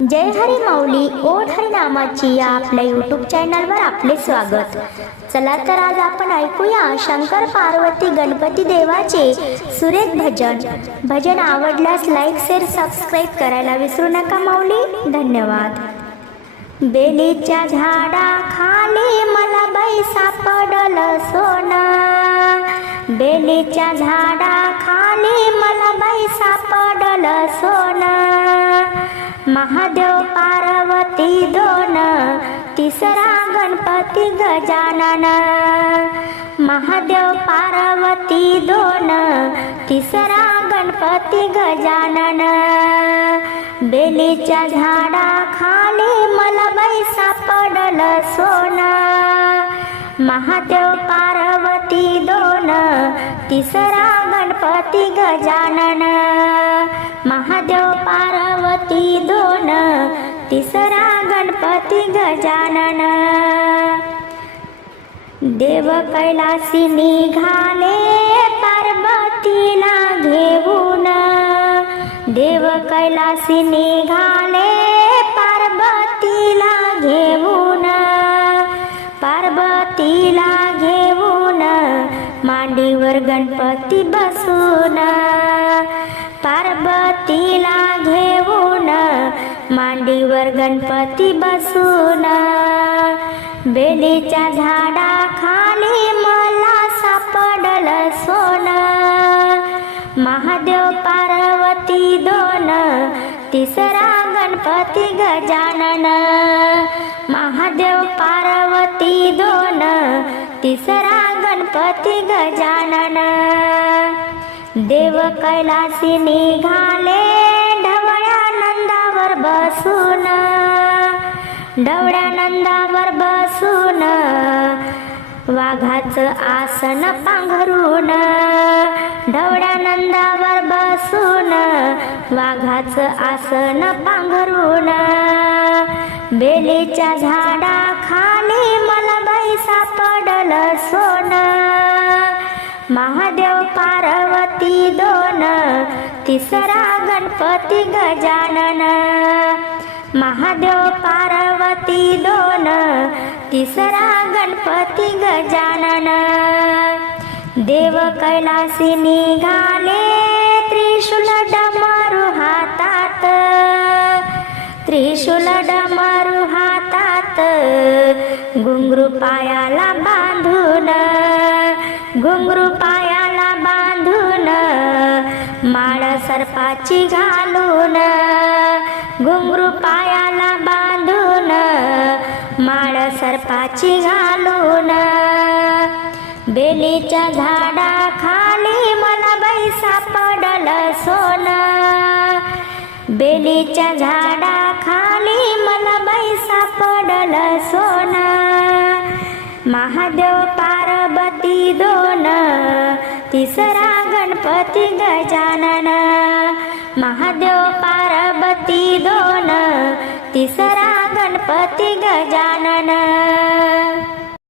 जय हरी माऊली ओढ हरी नामाची या आपल्या यूट्यूब चॅनलवर आपले स्वागत. चला तर आज आपण ऐकूया शंकर पार्वती गणपती देवाचे सुरेख भजन. भजन आवडल्यास लाईक शेअर सबस्क्राईब करायला विसरू नका माऊली. धन्यवाद. बेलीच्या झाडा खाली मला बाई सापडल सोना. बेलीच्या झाडा खाली मला बाई साप महादेव पार्वती दोन तिसरा गणपती गजानन. महादेव पार्वती दोन तिसरा गणपती गजानन. बेलीच्या झाडा खाली मला महादेव पार्वती दोन तिसरा गणपती गजानन. महादेव पार्वती दोन तिसरा गणपती गजानन. देव कैलासी निघाले पार्वतीला घेऊन. देव कैलासी निघाले तिला घेऊन मांडीवर गणपती बसून पार्वतीला घेऊन मांडीवर गणपती बसून बेलीच्या झाडा खाली मला सापडल सोन. महादेव पार्वती दोन तिसरा गणपती गजानन. महादेव पार्वती दोन तिसरा गणपती गजानन देव कैलासी निघाले ढवळ्या नंदावर बसून. ढवळ्या नंदावर बसून वाघाचं आसन पांघरून. ढवळ्या नंदावर बसून वाघाचं आसन पांघरून. बेलीच्या झाडा सोन। महादेव पार्वती दोन तिसरा गणपती गजानन। महादेव पार्वती दोन तिसरा गणपती गजानन। देव कैलासी निघाले त्रिशूल डमरू हातात। त्रिशूल डमरू हातात। घुंगरू पायाला बांधून घुंगरू पायाला बांधून माळ सर्पाची घालून घुंगरू पायाला बांधून माळ सर्पाची घालून. बेलीच्या झाडा खाली मला बैसा पडलं सोन. बेलीच्या झाडा खाली महादेव पार्वती दोन तिसरा गणपती गजानन. महादेव पार्वती दोन तिसरा गणपती गजानन.